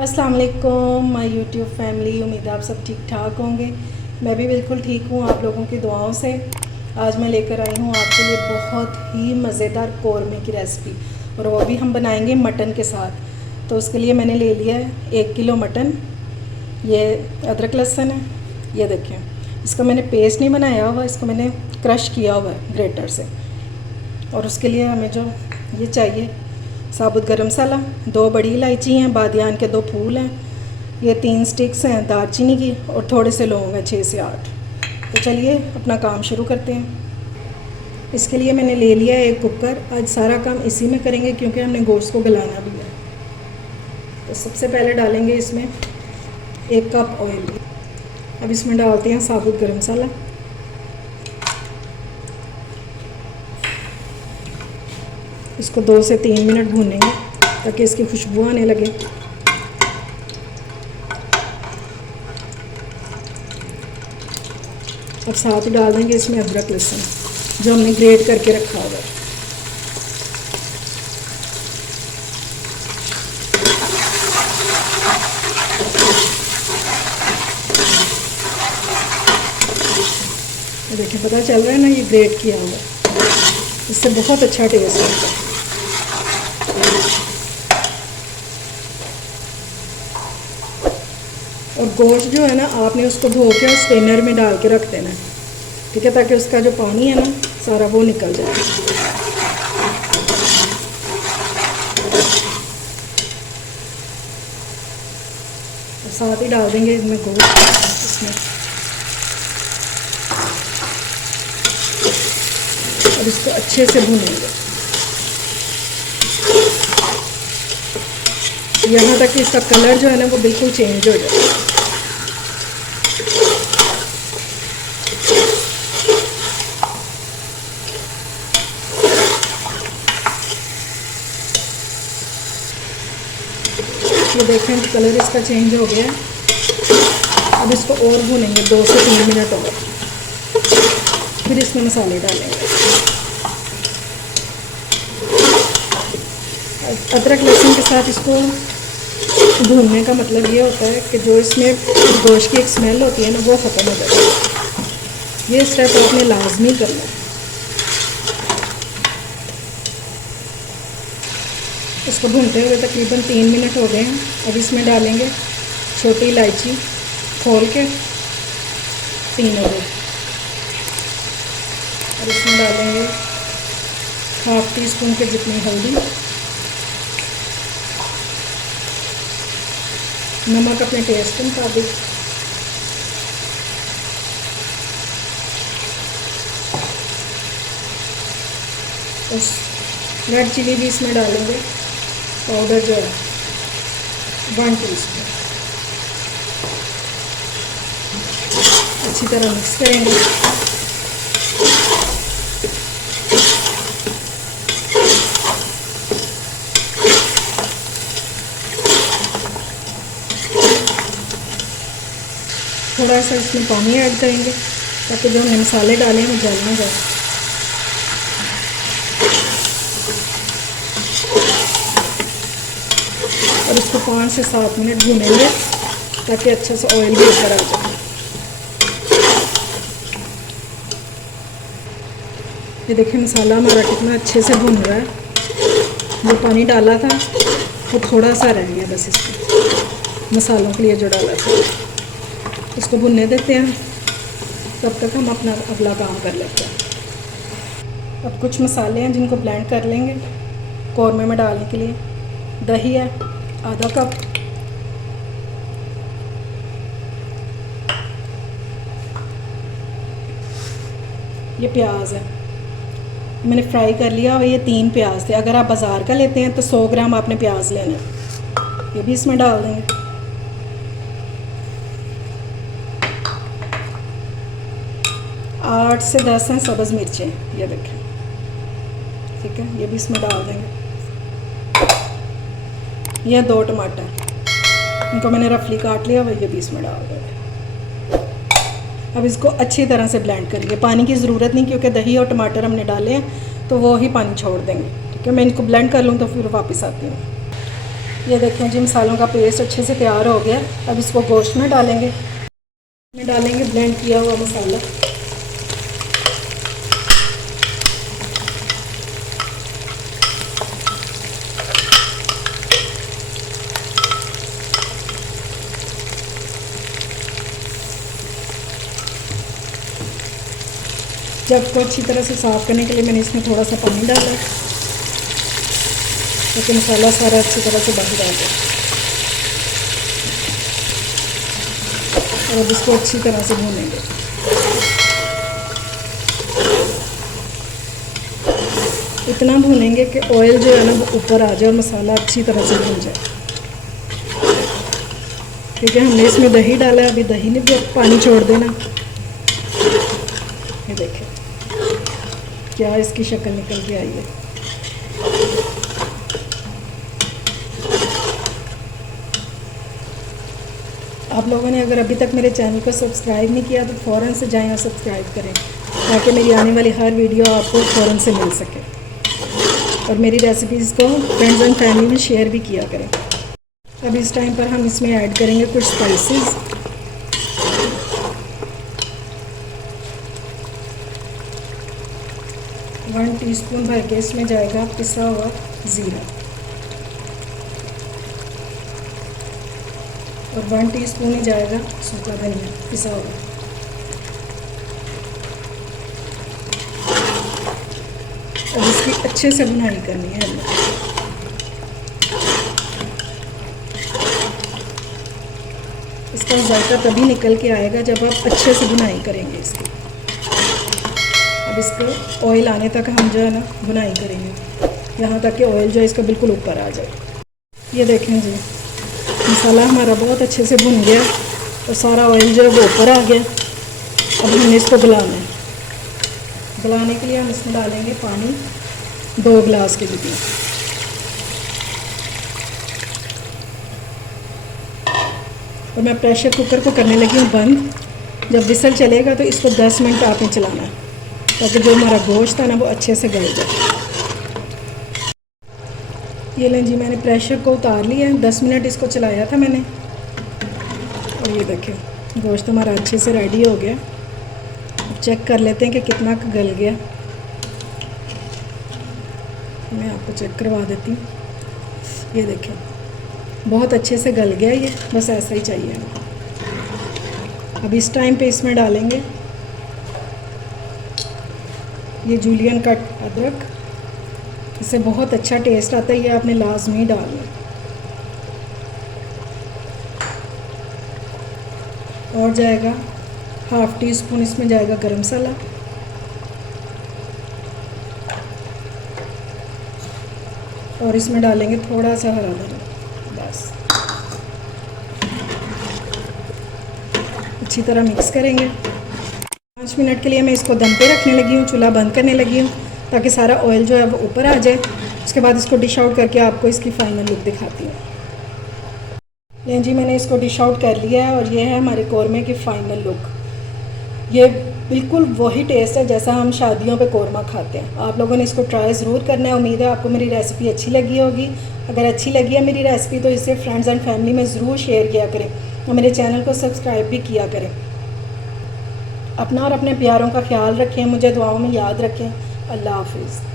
अस्सलाम वालेकुम my YouTube family. उम्मीद है आप सब ठीक ठाक होंगे। मैं भी बिल्कुल ठीक हूँ आप लोगों की दुआओं से। आज मैं लेकर आई हूँ आपके लिए बहुत ही मज़ेदार कौरमे की रेसिपी, और वो भी हम बनाएंगे मटन के साथ। तो उसके लिए मैंने ले लिया है 1 किलो मटन। ये अदरक लहसुन है, ये देखें। इसका मैंने पेस्ट नहीं बनाया हुआ, इसको मैंने क्रश किया हुआ है ग्रेटर से। और उसके लिए हमें जो ये चाहिए, साबुत गरम मसाला, 2 बड़ी इलायची हैं, बादियान के 2 फूल हैं, ये 3 स्टिक्स हैं दालचीनी की, और थोड़े से लौंग हैं 6 से 8। तो चलिए अपना काम शुरू करते हैं। इसके लिए मैंने ले लिया है 1 कुकर। आज सारा काम इसी में करेंगे क्योंकि हमने गोश्त को गलाना भी है। तो सबसे पहले डालेंगे इसमें 1 कप ऑयल। अब इसमें डालते हैं साबुत गरम मसाला। इसको 2 से 3 मिनट भूनेंगे ताकि इसकी खुशबू आने लगे। अब साथ ही डाल देंगे इसमें अदरक लहसुन जो हमने ग्रेट करके रखा हुआ है। देखिए पता चल रहा है ना, ये ग्रेट किया हुआ है, इससे बहुत अच्छा टेस्ट आता है। और गोश्त जो है ना, आपने उसको धो के और स्ट्रेनर में डाल के रख देना, ठीक है, ताकि उसका जो पानी है ना सारा वो निकल जाए। और साथ ही डाल देंगे इसमें गोश्त, इसमें और इसको अच्छे से भूनेंगे यहाँ तक कि इसका कलर जो है ना वो बिल्कुल चेंज हो जाए। ये देखें कलर इसका चेंज हो गया है। अब इसको और भूनेंगे 2 से 3 मिनट और, फिर इसमें मसाले डालेंगे। अदरक लहसुन के साथ इसको भूनने का मतलब ये होता है कि जो इसमें गोश्त की एक स्मेल होती है ना वो ख़त्म हो जाती है। ये स्टेप आपने लाजमी करना है। इसको भूनते हुए तकरीबन 3 मिनट हो गए हैं। अब इसमें डालेंगे छोटी इलायची खोल के 3 अदद, और इसमें डालेंगे 1/2 टीस्पून के जितनी हल्दी, नमक अपने टेस्ट के मुताबिक, उस रेड चिली भी इसमें डालेंगे पाउडर जो है 1 टीस्पून। अच्छी तरह मिक्स करेंगे। थोड़ा सा इसमें पानी ऐड करेंगे ताकि जो हमने मसाले डाले हैं वो जल ना जाए। और इसको 5 से 7 मिनट भूनेंगे ताकि अच्छा सा ऑयल भी ऊपर आ जाए। ये देखिए मसाला हमारा कितना अच्छे से भुन रहा है। जो पानी डाला था वो थोड़ा सा रह गया बस इसमें, मसालों के लिए जो डाला था। इसको भुनने देते हैं, तब तक हम अपना अगला काम कर लेते हैं। अब कुछ मसाले हैं जिनको ब्लेंड कर लेंगे कौरमे में डालने के लिए। दही है आधा कप, ये प्याज है मैंने फ्राई कर लिया और ये 3 प्याज थे। अगर आप बाज़ार का लेते हैं तो 100 ग्राम आपने प्याज लेना है, ये भी इसमें डाल देंगे। आठ से 10 हैं सब्ज़ मिर्चें, ये देखें, ठीक है, ये भी इसमें डाल देंगे। ये 2 टमाटर, इनको मैंने रफली काट लिया, वही ये भी इसमें डाल देंगे। अब इसको अच्छी तरह से ब्लेंड करेंगे। पानी की ज़रूरत नहीं क्योंकि दही और टमाटर हमने डाले हैं तो वो ही पानी छोड़ देंगे, ठीक है। मैं इनको ब्लेंड कर लूँ तो फिर वापस आती हूँ। ये देखें जी, मसालों का पेस्ट अच्छे से तैयार हो गया। अब इसको गोश्त में डालेंगे। ब्लेंड किया हुआ मसाला। जब को अच्छी तरह से साफ़ करने के लिए मैंने इसमें थोड़ा सा पानी डाला, ताकि मसाला सारा अच्छी तरह से बन जाए। और अब इसको अच्छी तरह से भूनेंगे। इतना भूनेंगे कि ऑयल जो है ना वो ऊपर आ जाए और मसाला अच्छी तरह से भून जाए। क्योंकि हमने इसमें दही डाला है, अभी दही ने भी पानी छोड़ देना। ये देखें क्या इसकी शक्ल निकल के आई है। आप लोगों ने अगर अभी तक मेरे चैनल को सब्सक्राइब नहीं किया तो फ़ौरन से जाएं और सब्सक्राइब करें, ताकि मेरी आने वाली हर वीडियो आपको फ़ौरन से मिल सके। और मेरी रेसिपीज़ को फ्रेंड्स एंड फैमिली में शेयर भी किया करें। अब इस टाइम पर हम इसमें ऐड करेंगे कुछ स्पाइसेस। वन टीस्पून भर के इसमें जाएगा पिसा हुआ ज़ीरा, और 1 टीस्पून ही जाएगा सूखा धनिया पिसा हुआ। और इसकी अच्छे से भुनाई करनी है हमें। इसका जायका तभी निकल के आएगा जब आप अच्छे से भुनाई करेंगे इसकी। अब इसको ऑयल आने तक हम जो है ना भुनाई करेंगे, यहाँ तक कि ऑयल जो है इसका बिल्कुल ऊपर आ जाए। ये देखें जी, मसाला हमारा बहुत अच्छे से भुन गया और सारा ऑयल जो है वो ऊपर आ गया। अब हमने इसको गलाना है। गलाने के लिए हम इसमें डालेंगे पानी 2 गिलास के जितना। और मैं प्रेशर कुकर को करने लगी हूँ बंद। जब विसल चलेगा तो इसको 10 मिनट आपने चलाना है, ताकि जो हमारा गोश्त है ना वो अच्छे से गल जाए। ये लें जी, मैंने प्रेशर को उतार लिया है। 10 मिनट इसको चलाया था मैंने। और ये देखें गोश्त हमारा अच्छे से रेडी हो गया। अब चेक कर लेते हैं कि कितना गल गया। मैं आपको चेक करवा देती हूँ। ये देखें बहुत अच्छे से गल गया ये, बस ऐसा ही चाहिए। अब इस टाइम पे इसमें डालेंगे ये जूलियन कट अदरक। इससे बहुत अच्छा टेस्ट आता है, ये आपने लाजमी डालना। और जाएगा 1/2 टीस्पून इसमें जाएगा गरम मसाला, और इसमें डालेंगे थोड़ा सा हरा धनिया। बस अच्छी तरह मिक्स करेंगे। 5 मिनट के लिए मैं इसको दम पे रखने लगी हूँ, चूल्हा बंद करने लगी हूँ, ताकि सारा ऑयल जो है वो ऊपर आ जाए। उसके बाद इसको डिश आउट करके आपको इसकी फ़ाइनल लुक दिखाती हूँ। लें जी, मैंने इसको डिश आउट कर लिया है और ये है हमारे कौरमे की फ़ाइनल लुक। ये बिल्कुल वही टेस्ट है जैसा हम शादियों पे कौरमा खाते हैं। आप लोगों ने इसको ट्राई ज़रूर करना है। उम्मीद है आपको मेरी रेसिपी अच्छी लगी होगी। अगर अच्छी लगी है मेरी रेसिपी तो इसे फ्रेंड्स एंड फैमिली में ज़रूर शेयर किया करें और मेरे चैनल को सब्सक्राइब भी किया करें। अपना और अपने प्यारों का ख्याल रखें, मुझे दुआओं में याद रखें। अल्लाह हाफिज़।